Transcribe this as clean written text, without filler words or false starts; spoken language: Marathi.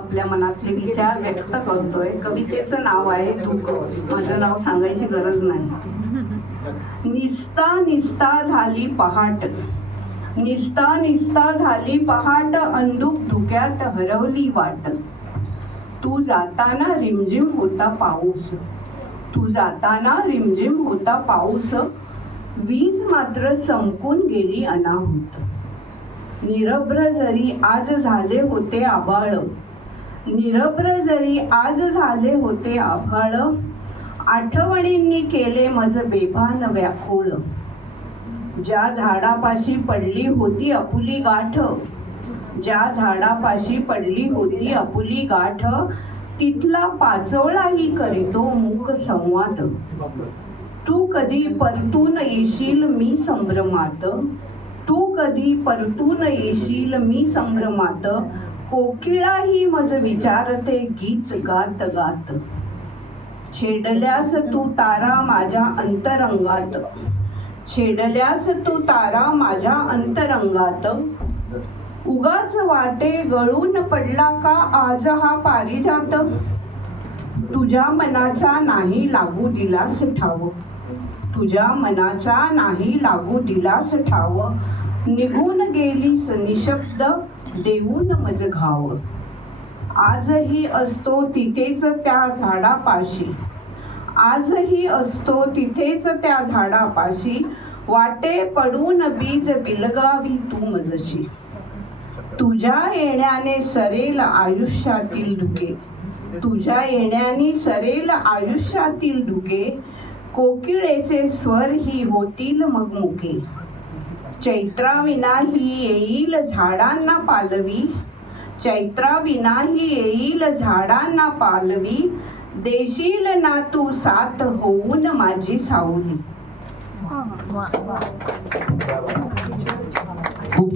आपल्या मनातले विचार व्यक्त करतोय. कवितेचं नाव आहे धुक. माझं नाव सांगायची गरज नाही. निस्ता निस्ता झाली पहाट, निस्ता निस्ता झाली पहाट, अंधुक धुक्यात हरवली वाट. तू जाताना रिमझिम होता पाऊस, तू जाताना रिमझिम होता पाऊस, वीज मात्र चमकून गेली अनाहूत. निरभ्र जरी आज झाले होते आभाळ, निरभ्र जरी आज झाले होते आभाळ, आठवणींनी केले मज बेभान व्याकुळ. ज्या झाडापाशी पडली होती आपुली गाठ, ज्या झाडापाशी पडली होती आपुली गाठ, तिथला पाचोळाही करीतो मूक संवाद. तू कधी परतून येशील मी संभ्रमात, तू कधी परतून येशील मी संभ्रमात, कोकिळाही मज विचारते गीत गात गात. छेडल्यास तू तारा माझ्या अंतरंगात, छेडल्यास तू तारा माझ्या अंतरंगात, उगाच वाटे गळून पडला का आज हा पारिजात. तुझ्या मनाचा नाही लागू दिलास ठाव, तुझ्या मनाचा नाही लागू दिलास ठाव, निघून गेलीस निशब्द देऊन मज घाव. आजही असतो तिथेच त्या झाडापाशी, आजही असतो तिथेच त्या झाडापाशी, वाटे पडून बीज बिलगावी तू मजशी. तुझ्या येण्याने सरेल आयुष्यातील धुके, तुझ्या येण्याने सरेल आयुष्यातील धुके, कोकिळेचे स्वर ही होतील मग मुके. चैत्राविनाही येईल झाडांना पालवी, चैत्राविनाही येईल झाडांना पालवी, देशील ना तू साथ होऊन माझी सावली.